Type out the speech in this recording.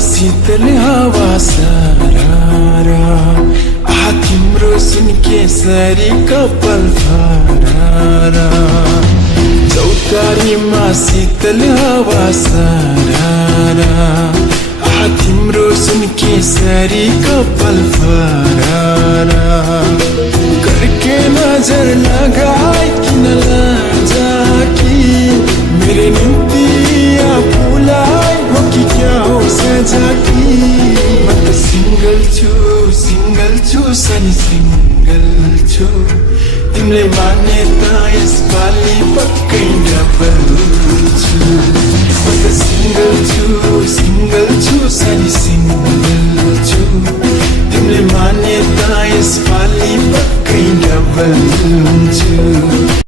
शीतल हावा सरारा तिम्रो सुन केसरी कपाल फरारा चौतारीमा शीतल हावा सरारा तिम्रो सुन केसरी कपाल फरारा करके नजर लगा